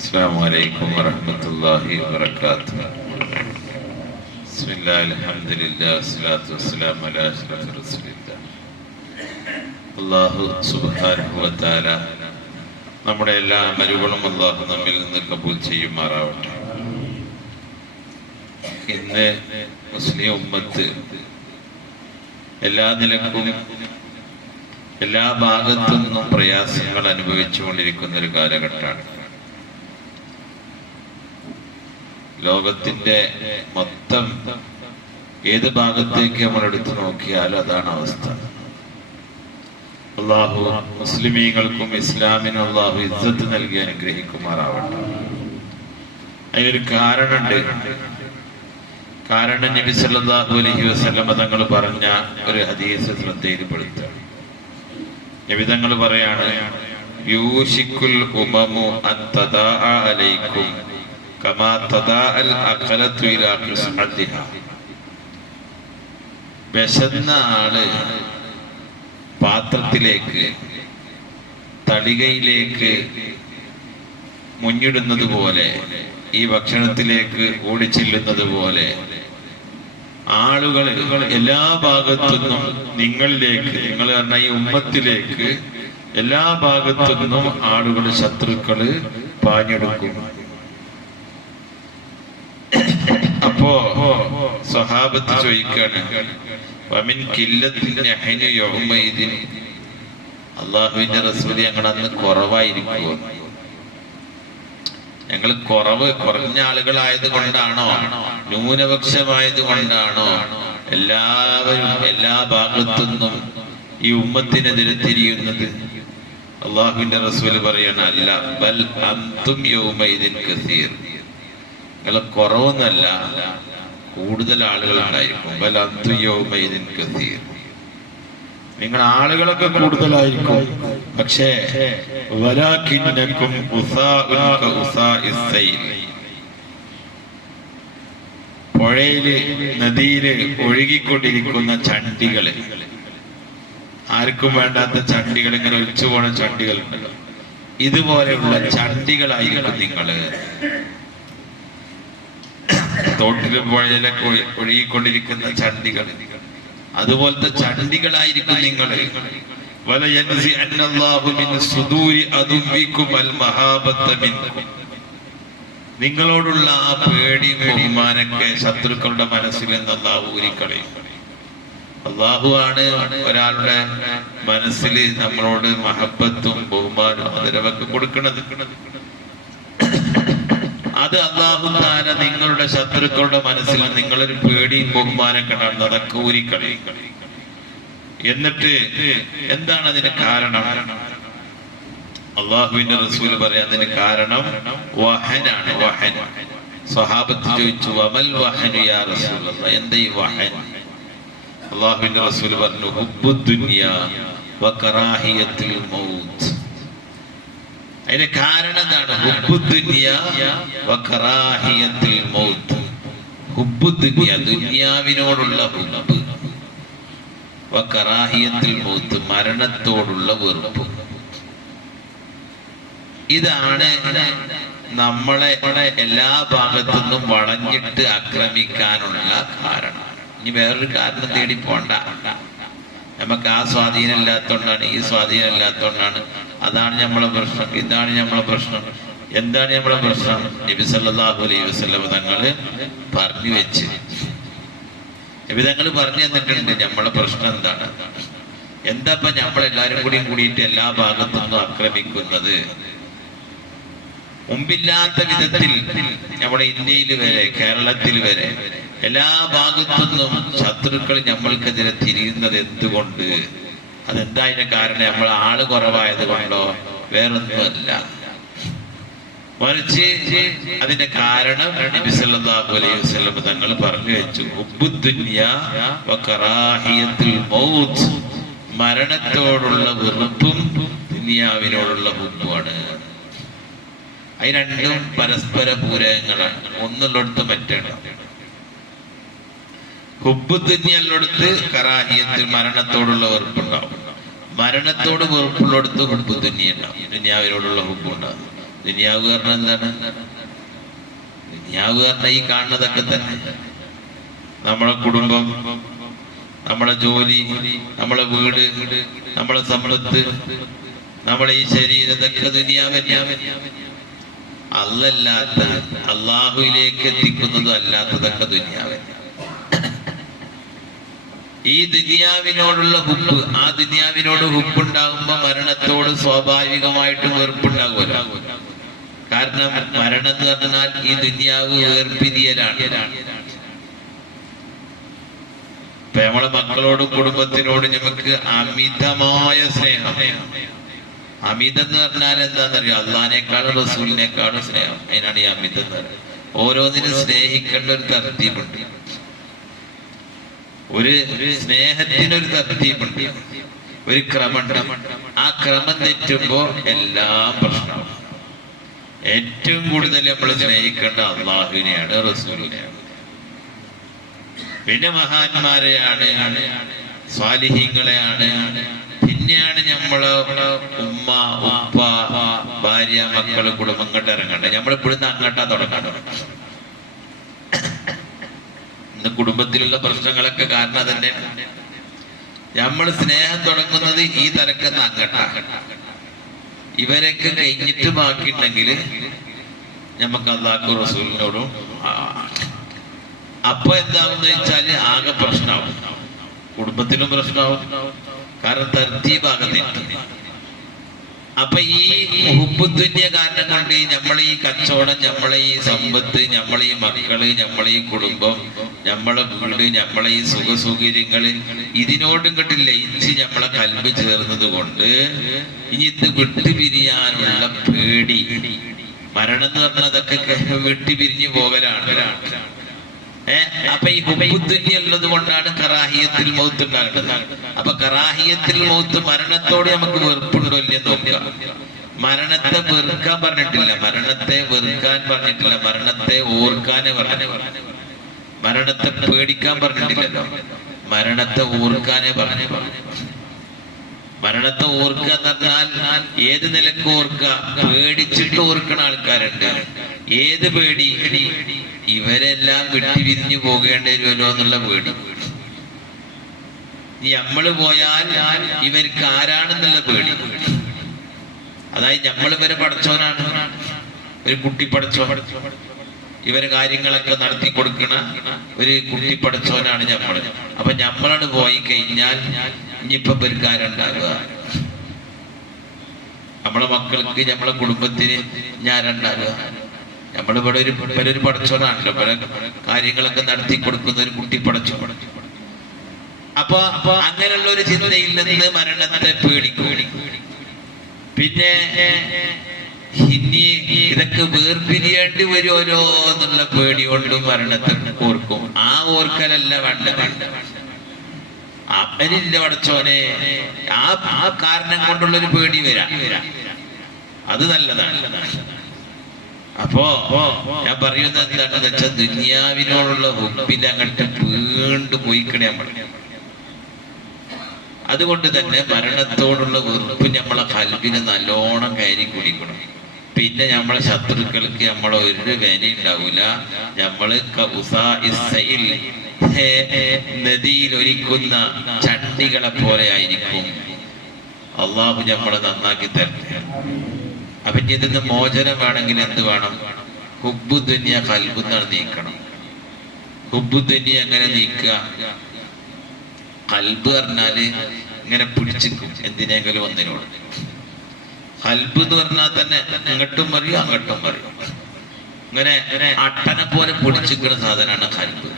السلام عليكم ورحمة الله وبركاته بسم الله الحمد لله والصلاة والسلام على أشرف رسول الله അള്ളാഹു സുബാനുഭവത്താല നമ്മുടെ എല്ലാ അമലുകളും അള്ളാഹു നമ്മിൽ നിന്ന് കബൂൽ ചെയ്യുമാറാവട്ടെ ഇന്ന് മുസ്ലിം ഉമ്മത്ത് എല്ലാ നിലക്കും എല്ലാ ഭാഗത്തു നിന്നും പ്രയാസങ്ങൾ അനുഭവിച്ചുകൊണ്ടിരിക്കുന്ന ഒരു കാലഘട്ടമാണ് ലോകത്തിന്റെ മൊത്തം ഏത് ഭാഗത്തേക്ക് നമ്മൾ എടുത്തു നോക്കിയാലും അതാണ് അവസ്ഥ. അള്ളാഹു മുസ്ലിമീങ്ങൾക്കും ഇസ്ലാമിനും അള്ളാഹു ഇജ്ജത്ത് നൽകി അനുഗ്രഹിക്കുമാറാവട്ടെ. അതിനൊരു കാരണമുണ്ട്. കാരണം നബി സല്ലല്ലാഹു അലൈഹി വസല്ലമ തങ്ങൾ പറഞ്ഞ ഒരു ഹദീസ് ശ്രദ്ധയിൽപ്പെടുത്തുകയാണ് നബി തങ്ങൾ പറയാണ് യൂഷിക്കുൽ ഉമമു അലൈക്കും വിശന്ന ആൾ പാത്രത്തിലേക്ക് തളികയിലേക്ക് മുഞ്ഞിടുന്നത് പോലെ ഈ ഭക്ഷണത്തിലേക്ക് ഓടിച്ചെല്ലുന്നത് പോലെ ആളുകൾ എല്ലാ ഭാഗത്തുനിന്നും നിങ്ങളിലേക്ക് നിങ്ങൾ പറഞ്ഞ ഈ ഉമ്മത്തിലേക്ക് എല്ലാ ഭാഗത്തുനിന്നും ആളുകൾ ശത്രുക്കൾ പാഞ്ഞെടുക്കും. അപ്പോ സ്വഹാബത്ത് ചോദിക്കാണ് അള്ളാഹുവിന്റെ റസൂൽ ഞങ്ങൾ അന്ന് കുറവായിരിക്കുമോ ഞങ്ങൾ കുറവ് കുറഞ്ഞ ആളുകളായത് കൊണ്ടാണോ? ന്യൂനപക്ഷമായത് കൊണ്ടാണോ? എല്ലാവരും എല്ലാ ഭാഗത്തു നിന്നും ഈ ഉമ്മത്തിനെതിരെ തിരിയുന്നത്? അള്ളാഹുവിന്റെ റസൂൽ പറയണ അല്ല ബൽ അന്തും യൗമൈദിൻ കസീർ. നിങ്ങൾ കുറവെന്നല്ല കൂടുതൽ ആളുകൾ ഉണ്ടായിരിക്കും ബൽ അന്തും യൗമൈദിൻ കസീർ. നിങ്ങൾ ആളുകളൊക്കെ കൂടുതലായിരിക്കും. പക്ഷേ സൈൽ. പുഴയിൽ നദിയിൽ ഒഴുകിക്കൊണ്ടിരിക്കുന്ന ചണ്ടികൾ. ആർക്കും വേണ്ടാത്ത ചണ്ടികൾ ഇങ്ങനെ ഒഴിച്ചു പോണ ചണ്ടികൾ ഇതുപോലെയുള്ള ചണ്ടികളായിരിക്കും നിങ്ങൾ. തോട്ടിലും പുഴയിലൊക്കെ ഒഴി- ഒഴുകിക്കൊണ്ടിരിക്കുന്ന ചണ്ടികൾ. അതുപോലത്തെ ചണ്ടികളായിരിക്കും നിങ്ങൾ നിങ്ങളോടുള്ള ആ പേടി ബഹുമാനൊക്കെ ശത്രുക്കളുടെ മനസ്സിൽ നിന്ന് അള്ളാഹു ഊരിക്കളയും. അള്ളാഹു ആണ് ഒരാളുടെ മനസ്സിൽ നമ്മളോട് മഹബത്തും ബഹുമാനവും അതിരവൊക്കെ കൊടുക്കുന്നത് അത് അള്ളാഹു താര നിങ്ങളുടെ ശത്രുക്കളുടെ മനസ്സിൽ നിങ്ങളൊരു പേടിയും ബഹുമാനം കണ്ടാൽ അതൊക്കെ എന്നിട്ട് എന്താണ് അതിന് കാരണം? അള്ളാഹുവിന്റെ റസൂൽ പറയാം അതിന് കാരണം വഹനാണ് വഹൻ. സ്വഹാബത്ത് ചോദിച്ചു അമൽ വഹനു യാ റസൂൽ എന്താ ഈ വഹൻ? അള്ളാഹുവിന്റെ റസൂൽ പറഞ്ഞു ഹുബ്ബു ദുനിയ വകറാഹിയത്തുൽ മൗത്ത്. അതിന്റെ കാരണം എന്താണ്? ദുന്യാവിനോടുള്ള ഹുബ്ബ്. വകറാഹിയത്തുൽ മൗത്ത് മരണത്തോടുള്ള വെറുപ്പ്. ഇതാണ് നമ്മളെ എല്ലാ ഭാഗത്തു നിന്നും വളഞ്ഞിട്ട് ആക്രമിക്കാനുള്ള കാരണം. ഇനി വേറൊരു കാരണം തേടി പോണ്ട. നമുക്ക് ആ സ്വാധീനം ഇല്ലാത്തതുകൊണ്ടാണ് ഈ സ്വാധീനം ഇല്ലാത്തതുകൊണ്ടാണ് അതാണ് നമ്മളെ പ്രശ്നം. ഇതാണ് നമ്മളെ പ്രശ്നം. എന്താണ് നമ്മളെ പ്രശ്നം? നബി സല്ലല്ലാഹു അലൈഹി വസല്ലം തങ്ങൾ പറഞ്ഞു വെച്ച്. നബി തങ്ങൾ പറഞ്ഞു തന്നിട്ടുണ്ട് നമ്മളെ പ്രശ്നം എന്താണ്? എന്താപ്പ നമ്മളെല്ലാരും കൂടിയും കൂടിയിട്ട് എല്ലാ ഭാഗത്തുനിന്നും ആക്രമിക്കുന്നത്? മുമ്പില്ലാത്ത വിധത്തിൽ നമ്മുടെ ഇന്ത്യയിൽ വരെ കേരളത്തിൽ വരെ എല്ലാ ഭാഗത്തുനിന്നും ശത്രുക്കൾ നമ്മൾക്കെതിരെ തിരിയുന്നത് എന്തുകൊണ്ട്? അതെന്താ അതിന്റെ കാരണം? നമ്മൾ ആൾ കുറവായത് കൊണ്ടോ? വേറൊന്നുമല്ല. മറിച്ച് അതിന്റെ കാരണം അലൈഹി വസല്ലം തങ്ങൾ പറഞ്ഞു വെച്ചു. മരണത്തോടുള്ള വെറുപ്പും ദുനിയാവിനോടുള്ള ഹുബ്ബുമാണ് അത് രണ്ടും പരസ്പര പൂരകങ്ങളാണ്. ഒന്നുള്ളടത്ത് മറ്റാണ് ഹുബ്ബ് ദുനിയല്ലോടത്ത് കറാഹിയത്തിൽ മരണത്തോടുള്ള വെറുപ്പുണ്ടാവും. മരണത്തോട് വെറുപ്പുള്ളിടത്ത് ഹുബ് ദുനിയ ഉണ്ടാവും ദുനിയാവിനോടുള്ള ഹുബുണ്ടാവും ദുനിയാവ് കാരണം എന്താണ്? ദുനിയാവ് കാരണം ഈ കാണുന്നതൊക്കെ തന്നെ. നമ്മളെ കുടുംബം നമ്മളെ ജോലി നമ്മളെ വീട് നമ്മളെ സമ്പത്ത് നമ്മളെ ഈ ശരീരം ഇതൊക്കെ ദുനിയാവന്യാവൻ അല്ലല്ലാത്ത അള്ളാഹുയിലേക്ക് എത്തിക്കുന്നതും അല്ലാത്തതൊക്കെ ദുനിയാവൻ ഈ ദുനിയാവിനോടുള്ള ഹുബ് ആ ദുനിയാവിനോട് ഹുപ്പുണ്ടാകുമ്പോ മരണത്തോട് സ്വാഭാവികമായിട്ടും വെറുപ്പുണ്ടാകുമല്ലോ. കാരണം മരണം എന്ന് പറഞ്ഞാൽ ഈ ദുനിയാവ് വേർപിരിയലാണ് ഇപ്പൊ നമ്മളെ മക്കളോടും കുടുംബത്തിനോടും നമുക്ക് അമിതമായ സ്നേഹം. അമിതം എന്ന് പറഞ്ഞാൽ എന്താണെന്നറിയോ അള്ളഹാനേക്കാളും റസൂലിനേക്കാളും സ്നേഹം. അതിനാണ് ഈ അമിതം എന്ന് പറയുന്നത്. ഓരോന്നിനും സ്നേഹിക്കേണ്ട ഒരു തർത്തീപുണ്ട് ഒരു സ്നേഹത്തിനൊരു തർത്തീപുണ്ട് ഒരു ക്രമമുണ്ട്. ആ ക്രമം തെറ്റുമ്പോ എല്ലാം പ്രശ്നമാണ് ഏറ്റവും കൂടുതൽ നമ്മൾ സ്നേഹിക്കേണ്ട അള്ളാഹുവിനെയാണ് റസൂലിനെയാണ്. പിന്നെ മഹാന്മാരെയാണ് സ്വാലിഹീങ്ങളെയാണ്. പിന്നെയാണ് നമ്മൾ ഉമ്മ ഉപ്പ ഭാര്യ മക്കൾ കുടുംബം ഇങ്ങോട്ട് ഇറങ്ങണ്ടേ നമ്മൾ ഇവിടുന്ന് അങ്ങോട്ടാ തുടങ്ങാണ്ട് കുടുംബത്തിലുള്ള പ്രശ്നങ്ങളൊക്കെ കാരണം തന്നെയാണ് നമ്മൾ സ്നേഹം തുടങ്ങുന്നത് ഈ തരക്കുന്ന അങ്ങട്ടാണ് ഇവരൊക്കെ കഴിഞ്ഞിട്ട് ബാക്കിയുണ്ടെങ്കിൽ നമുക്ക് അള്ളാഹു റസൂലിനോടും അപ്പൊ എന്താണെന്ന് വെച്ചാൽ ആകെ പ്രശ്നമാവും കുടുംബത്തിനും പ്രശ്നമാവും കാരണം തർത്തീഭാഗത്തേക്ക് അപ്പൊ ഈ മുഹബുദ്ധിന്റെ കാരണം കൊണ്ട് നമ്മളെ ഈ കച്ചവടം നമ്മളെ ഈ സമ്പത്ത് നമ്മളെ ഈ മക്കൾ നമ്മളെ ഈ കുടുംബം നമ്മളെ വീട് നമ്മളെ ഈ സുഖ സൗകര്യങ്ങൾ ഇതിനോടും കിട്ടി ലയിച്ച് നമ്മളെ കൽബ് ചേർന്നത് കൊണ്ട് ഇനി ഇത് വിട്ടുപിരിയാനുള്ള പേടി. മരണം എന്ന് പറഞ്ഞതൊക്കെ വിട്ടുപിരിഞ്ഞു പോകലാണ്. അപ്പൊ ഈ ഹുബുദ്ദുന്യ ഉള്ളത് കൊണ്ടാണ് കറാഹിയത്തിൽ മൗത്ത് ഉണ്ടാകുന്നത് അപ്പൊ കറാഹിയത്തിൽ മൗത്ത് മരണത്തോട് നമുക്ക് വെറുപ്പുണ്ടോ ഇല്ലെന്ന് നോക്കുക. മരണത്തെ വെറുക്കാൻ പറഞ്ഞിട്ടില്ല. മരണത്തെ വെറുക്കാൻ പറഞ്ഞിട്ടില്ല. മരണത്തെ ഓർക്കാനേ പറഞ്ഞു മരണത്തെ പേടിക്കാൻ പറഞ്ഞിട്ടില്ലല്ലോ. മരണത്തെ ഓർക്കാനേ പറഞ്ഞു മരണത്തെ ഓർക്കുക എന്ന് പറഞ്ഞാൽ ഏത് നിലയ്ക്ക് ഓർക്കുക പേടിച്ചിട്ട് ഓർക്കണ ആൾക്കാരുണ്ട്. ഏത് പേടി? ഇവരെല്ലാം വിട്ടി വിരിഞ്ഞു പോകേണ്ടി വരുമല്ലോ എന്നുള്ള പേടി. ഇനി നമ്മൾ പോയാൽ ഇവർക്ക് ആരാണെന്നുള്ള പേടി. അതായത് നമ്മൾ ഇവരെ പഠിച്ചവനാണ്. ഒരു കുട്ടി പഠിച്ചോ ഇവരെ കാര്യങ്ങളൊക്കെ നടത്തി കൊടുക്കണ ഒരു കുട്ടി പഠിച്ചവനാണ് നമ്മൾ അപ്പൊ നമ്മളാണ് പോയി കഴിഞ്ഞാൽ ഇനിയിപ്പൊ പെരുക്കാരുണ്ടാകുക നമ്മളെ മക്കൾക്ക് നമ്മളെ കുടുംബത്തിന് ഞാനുണ്ടാകുക നമ്മളിവിടെ ഒരു ഇവരൊരു പഠിച്ചവനാണല്ലോ പല കാര്യങ്ങളൊക്കെ നടത്തി കൊടുക്കുന്ന ഒരു കുട്ടി പഠിച്ചു അപ്പൊ അപ്പൊ അങ്ങനെയുള്ള ഒരു ചിന്തയിൽ നിന്ന് മരണത്തെ പേടിക്കും. പിന്നെ ഇനി ഇതൊക്കെ വേർപിരിയേണ്ടി വരുമല്ലോ എന്നുള്ള പേടി കൊണ്ടും മരണത്തെ ഓർക്കും. ആ ഓർക്കലല്ല വേണ്ടത്. അവനില്ല പടച്ചോനെ ആ കാരണം കൊണ്ടുള്ള ഒരു പേടി വരാം. അത് നല്ലതാണ്. അപ്പോ ഞാൻ പറയുന്നത് എന്താണെന്ന് വെച്ചാൽ ദുന്യാവിനോടുള്ള ഒപ്പിന്റെ അങ്ങോട്ട് വീണ്ടും പോയിക്കണേ നമ്മൾ അതുകൊണ്ട് തന്നെ മരണത്തോടുള്ള വെറുപ്പ് നമ്മളെ കൽവിന് നല്ലോണം കയറി കുടിക്കണം. പിന്നെ നമ്മളെ ശത്രുക്കൾക്ക് നമ്മളെ ഒരു വില ഉണ്ടാവൂല. നമ്മൾ നദിയിൽ ഒരുക്കുന്ന ചണ്ടികളെ പോലെ ആയിരിക്കും. അള്ളാഹു നമ്മളെ നന്നാക്കി തരട്ടെ. അപ്പൊ ഇനി മോചനം വേണമെങ്കിൽ എന്ത് വേണം? ഹുബുദുനിയ കൽബുന്നാണ് നീക്കണം. ഹുബുദുനിയ എങ്ങനെ നീക്കുക? കൽബ് പറഞ്ഞാൽ ഇങ്ങനെ പിടിച്ചിക്കും എന്തിനെങ്കിലും ഒന്നിനോട്. കൽബ് എന്ന് പറഞ്ഞാൽ തന്നെ അങ്ങോട്ടും പറയും അങ്ങോട്ടും പറയും. ഇങ്ങനെ അട്ടനെ പോലെ പിടിച്ചിക്കുന്ന സാധനമാണ് കൽബ്.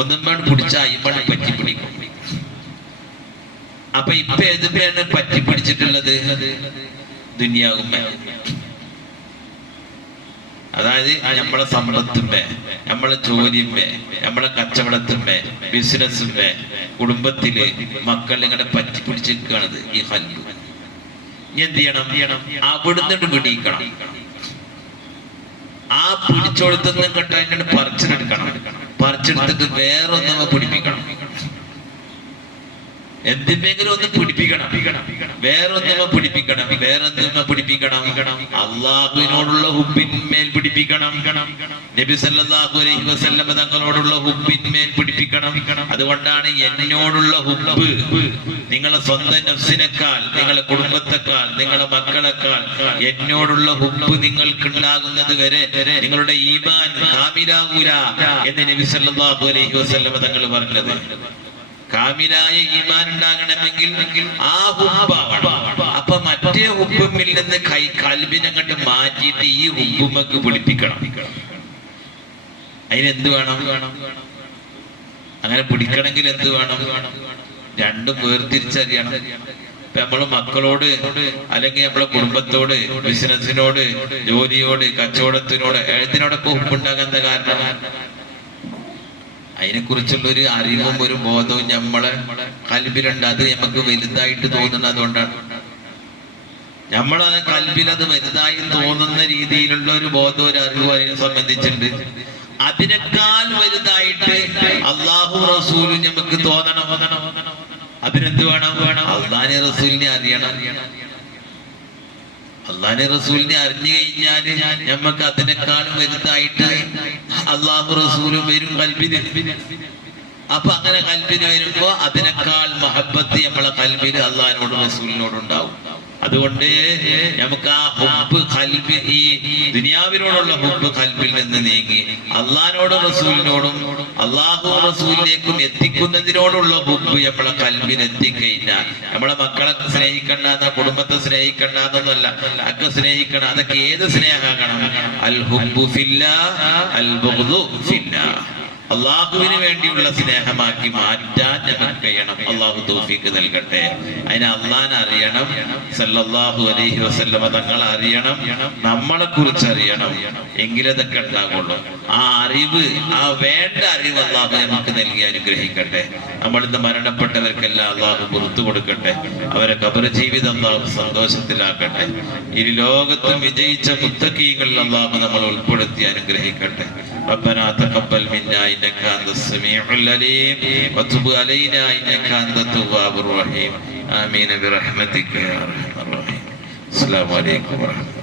ഒന്നും വേണം പിടിച്ച അയ്യപ്പാണ് പറ്റി പിടിക്കും അപ്പൊ ഇപ്പൊ ഏതിന്റെയാണ് പറ്റി പിടിച്ചിട്ടുള്ളത് ദുനിയാകുമ്പോ അതായത് ആ നമ്മളെ സമ്പത്തുമ്പേ നമ്മളെ ജോലിയുമ്പേ നമ്മളെ കച്ചവടത്തുമ്പേ ബിസിനസ്സുമ്പേ കുടുംബത്തിൽ മക്കൾ ഇങ്ങനെ പറ്റി പിടിച്ചിരിക്കുകയാണത് ഈ ഹൽബ്. ഇനി എന്ത് ചെയ്യണം? ചെയ്യണം അവിടുന്ന് പിടിക്കണം ആ പിടിച്ചോളത്തുനിന്ന് അതിനെ പറിച്ചെടുക്കണം. പറിച്ചെടുത്തിട്ട് വേറൊന്നും പിടിപ്പിക്കണം. എന്തിനെങ്കിലും ഒന്ന് പിടിപ്പിക്കണം. വേറൊന്നുമ പിടിപ്പിക്കണം. വേറൊന്നുമ പിടിപ്പിക്കണം? അള്ളാഹുവിനോടുള്ള ഹുബിന്മേൽ പിടിപ്പിക്കണം. നബി സല്ലല്ലാഹു അലൈഹി തങ്ങളോടുള്ള ഹുബിന്മേൽ പിടിപ്പിക്കണം. അതുകൊണ്ടാണ് എന്നോടുള്ള ഹുബ് നിങ്ങളെ സ്വന്തം നഫ്സിനേക്കാൾ നിങ്ങളെ കുടുംബത്തെക്കാൾ നിങ്ങളെ മക്കളെക്കാൾ എന്നോടുള്ള ഹുബ് നിങ്ങൾക്ക് ഉണ്ടാകുന്നത് വരെ നിങ്ങളുടെ ഈമാൻ കാമിലാകൂല എന്ന് നബി സല്ലല്ലാഹു അലൈഹി വസല്ലമ തങ്ങൾ പറഞ്ഞത്. കാമിലായ ഇമാൻ ഉണ്ടാകണമെങ്കിൽ ആ ഹുബാവണം അപ്പൊ മറ്റേ ഹുബ്ബിൽ നിന്ന് കൈ കൽബിനങ്ങട്ട് മാറ്റിയിട്ട് ഈ ഹുബുമക്ക് പിടിപ്പിക്കണം. അതിനെന്ത് വേണം? അങ്ങനെ പിടിക്കണമെങ്കിൽ എന്ത് വേണം? രണ്ടും വേർതിരിച്ചറിയണം. നമ്മൾ മക്കളോട് അല്ലെങ്കിൽ നമ്മളെ കുടുംബത്തോട് ബിസിനസിനോട് ജോലിയോട് കച്ചവടത്തിനോട് എഴുത്തിനോടൊക്കെ ഉപ്പുണ്ടാകാൻ കാരണം? അതിനെ കുറിച്ചുള്ള ഒരു അറിവും ഒരു ബോധവും നമ്മളെ കൽബിലുണ്ട്. അത് നമുക്ക് വലുതായിട്ട് തോന്നുന്നത് അതുകൊണ്ടാണ് നമ്മളത് കൽബിൽ അത് വലുതായി തോന്നുന്ന രീതിയിലുള്ള ഒരു ബോധവും ഒരു അറിവും അതിനെ സംബന്ധിച്ചിട്ടുണ്ട്. അതിനേക്കാൾ വലുതായിട്ട് അള്ളാഹു റസൂലും നമുക്ക് തോന്നണം. അതിനെന്ത് വേണം? വേണം അള്ളാഹി റസൂലിനെ അറിയണം അറിയണം. അള്ളാഹി റസൂലിനെ അറിഞ്ഞു കഴിഞ്ഞാൽ ഞമ്മക്ക് അതിനേക്കാളും വലുതായിട്ട് അള്ളാഹു റസൂലും വരും കൽബിന്. അപ്പൊ അങ്ങനെ കൽബിന് വരുമ്പോ അതിനേക്കാൾ മഹബത്ത് നമ്മളെ കൽബിന് അള്ളാഹിനോടും റസൂലിനോട് ഉണ്ടാവും അതുകൊണ്ട് നമുക്ക് ആ ഹുബ് കൽബി ഈ ദുനിയാവിനോടുള്ള ഹുബ് കൽബിൽ നിന്ന് നീങ്ങി. അള്ളാഹിനോടും റസൂലിനോടും അള്ളാഹു റസൂലിലേക്കും എത്തിക്കുന്നതിനോടുള്ള ബുക്ക് നമ്മളെ എത്തിക്കഴിഞ്ഞാൽ നമ്മളെ മക്കളെ സ്നേഹിക്കണ്ടെന്ന കുടുംബത്തെ സ്നേഹിക്കണ്ടെന്നല്ല ഒക്കെ സ്നേഹിക്കണം. അതൊക്കെ ഏത് സ്നേഹമാകണം അൽ ഹുബു ഫില്ല അൽ ബുഗ്ദു ഫില്ല അള്ളാഹുവിന് വേണ്ടിയുള്ള സ്നേഹമാക്കി മാറ്റാൻ ഞങ്ങൾ കഴിയണം. അള്ളാഹു തോഫിക്ക് നൽകട്ടെ. അതിന് അള്ളാൻ അറിയണം. സല്ലല്ലാഹു അലൈഹി വസല്ലമ തങ്ങൾ അറിയണം. നമ്മളെ കുറിച്ച് അറിയണം. എങ്കിലതൊക്കെ ഉണ്ടാകുള്ളൂ ആ അറിവ് ആ വേണ്ട അറിവ് അള്ളാഹു നമുക്ക് നൽകി അനുഗ്രഹിക്കട്ടെ. നമ്മൾ ഇന്ന് മരണപ്പെട്ടവർക്കെല്ലാം അള്ളാഹു പുറത്തു കൊടുക്കട്ടെ. അവരെ കബറ ജീവിതം അള്ളാഹു സന്തോഷത്തിലാക്കട്ടെ. ഇരു ലോകത്തും വിജയിച്ച മുത്തക്കീകളിൽ അള്ളാഹു നമ്മൾ ഉൾപ്പെടുത്തി അനുഗ്രഹിക്കട്ടെ. ربنا تقبل منا إنك أنت السميع العليم. وتب علينا إنك أنت التواب الرحيم. آمين برحمتك يا أرحم الراحمين. السلام عليكم ورحمة الله.